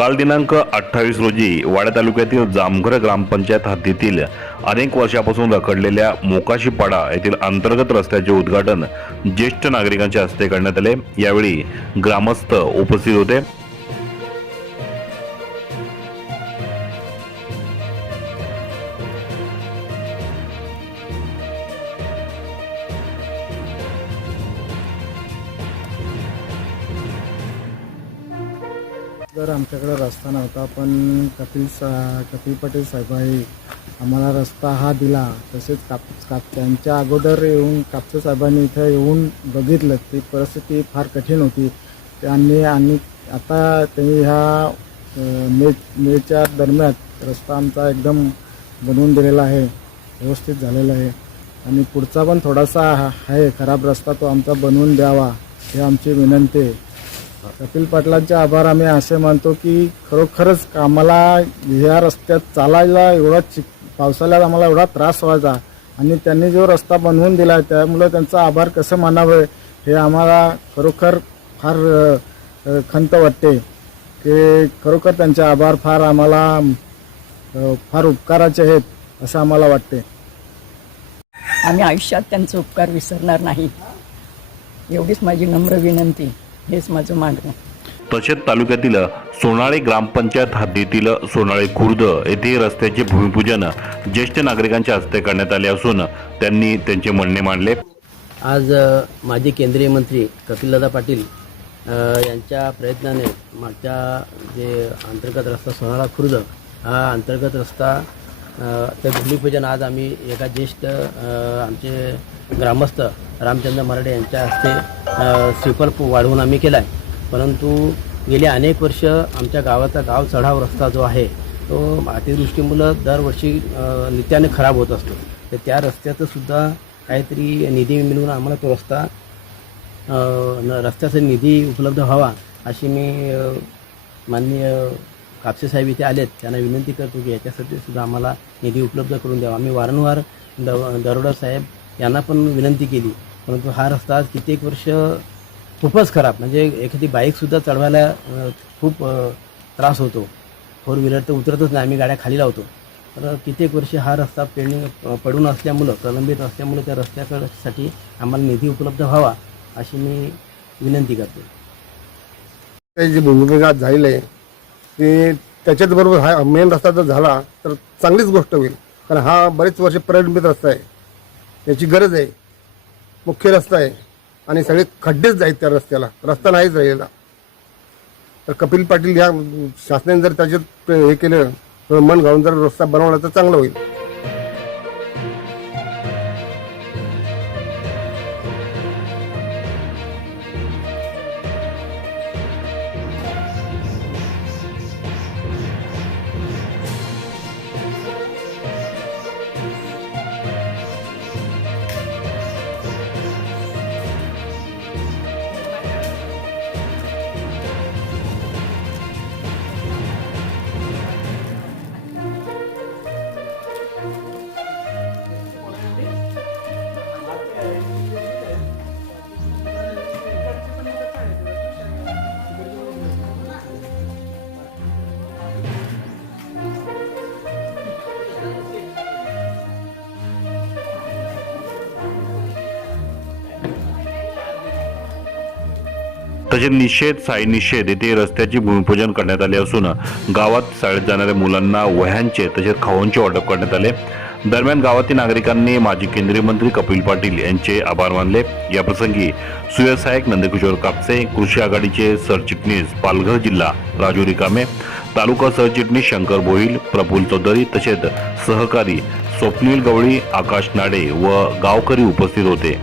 काल दिनांक अठ्ठावीस रोजी वाडा तालुक्यातील जामघर ग्रामपंचायत हद्दीतील अनेक वर्षापासून रखडलेल्या मोकाशीपाडा येथील अंतर्गत रस्त्याचे उद्घाटन ज्येष्ठ नागरिकांच्या हस्ते करण्यात आले. यावेळी ग्रामस्थ उपस्थित होते. तर आमच्याकडे रस्ता नव्हता पण कपिल सा कपिल पटेल साहेबांनी आम्हाला रस्ता हा दिला. तसेच काप काप त्यांच्या अगोदर येऊन कापसे साहेबांनी इथं येऊन बघितलं. ती परिस्थिती फार कठीण होती. त्यांनी आणि आता त्यांनी ह्या मे मेच्या दरम्यान रस्ता आमचा एकदम बनवून दिलेला आहे व्यवस्थित झालेला आहे. आणि पुढचा पण थोडासा आहे खराब रस्ता तो आमचा बनवून द्यावा ही आमची विनंती आहे. कपिल पाटलांचे आभार आम्ही असे मानतो की खरोखरच आम्हाला ह्या रस्त्यात चालायला एवढा चिक पावसाळ्यात आम्हाला एवढा त्रास व्हायचा. आणि त्यांनी जो रस्ता बनवून दिला त्यामुळे त्यांचा आभार कसं मानावं हे आम्हाला खरोखर फार खंत वाटते. की खरोखर त्यांचे आभार फार आम्हाला फार उपकाराचे आहेत असं आम्हाला वाटते. आम्ही आयुष्यात त्यांचे उपकार विसरणार नाही. एवढीच माझी नम्र विनंती. हेच माझं मागणं तसेच तालुक्यातील सोनाळे ग्रामपंचायत हद्दीतील सोनाळे खुर्द येथे रस्त्याचे भूमिपूजन ज्येष्ठ नागरिकांच्या हस्ते करण्यात आले असून त्यांनी त्यांचे म्हणणे मांडले. आज माजी केंद्रीय मंत्री कपिलदादा पाटील यांच्या प्रयत्नाने मागच्या जे अंतर्गत रस्ता सोनाळा खुर्द हा अंतर्गत रस्ता तर ते भूमिपूजन आज आम्ही एका ज्येष्ठ आमचे ग्रामस्थ रामचंद्र मराठे यांच्या हस्ते अ, श्रीफल वाढवून आम्ही केला आहे परंतु गेली अनेक वर्ष आमच्या गावाचा गाव चढाव रस्ता जो आहे तो अतिवृष्टीमुळं दरवर्षी नित्याने खराब होत असतो. तर त्या रस्त्याचं सुद्धा काहीतरी निधी मिळवून आम्हाला तो रस्ता न- रस्त्याचा निधी उपलब्ध व्हावा अशी मी माननीय कापसे साहेब इथे आलेत त्यांना विनंती करतो की याच्यासाठी सुद्धा आम्हाला निधी उपलब्ध करून द्यावा. आम्ही वारंवार द दरोडा साहेब यांना पण विनंती केली. परंतु हा रस्ता आज कित्येक वर्ष खूपच खराब म्हणजे एखादी बाईकसुद्धा चढवायला खूप त्रास होतो. फोर व्हीलर तर उतरतच नाही आम्ही गाड्या खाली लावतो. तर कित्येक वर्ष हा रस्ता पेंडिंग पडून असल्यामुळं प्रलंबित असल्यामुळे त्या रस्त्यासाठी आम्हाला निधी उपलब्ध व्हावा अशी मी विनंती करतो. जी जे भूमिका झालेलं आहे ते त्याच्याच बरोबर हा मेन रस्ता जर झाला तर चांगलीच गोष्ट होईल. कारण हा बरेच वर्ष प्रलंबित रस्ता आहे. त्याची गरज आहे. मुख्य रस्ता आहे. आणि सगळे खड्डेच आहेत त्या रस्त्याला. रस्ता नाहीच राहिलेला. तर कपिल पाटील ह्या शासनाने जर त्याच्यात हे केलं मन घालून जर रस्ता बनवला तर चांगलं होईल. तसेच निषेध साई निषेध येथे रस्त्याचे भूमिपूजन करण्यात आले असून गावात शाळेत जाणाऱ्या मुलांना वह्यांचे तसेच खाऊंचे वाटप करण्यात आले. दरम्यान गावातील नागरिकांनी माजी केंद्रीय मंत्री कपिल पाटील यांचे आभार मानले. याप्रसंगी सुयसायक नंदकिशोर कापसे कृषी आघाडीचे सरचिटणीस पालघर जिल्हा राजू रिकामे तालुका सरचिटणीस शंकर भोईल प्रफुल चौधरी तसेच सहकारी स्वप्नील गवळी आकाश नाडे व गावकरी उपस्थित होते.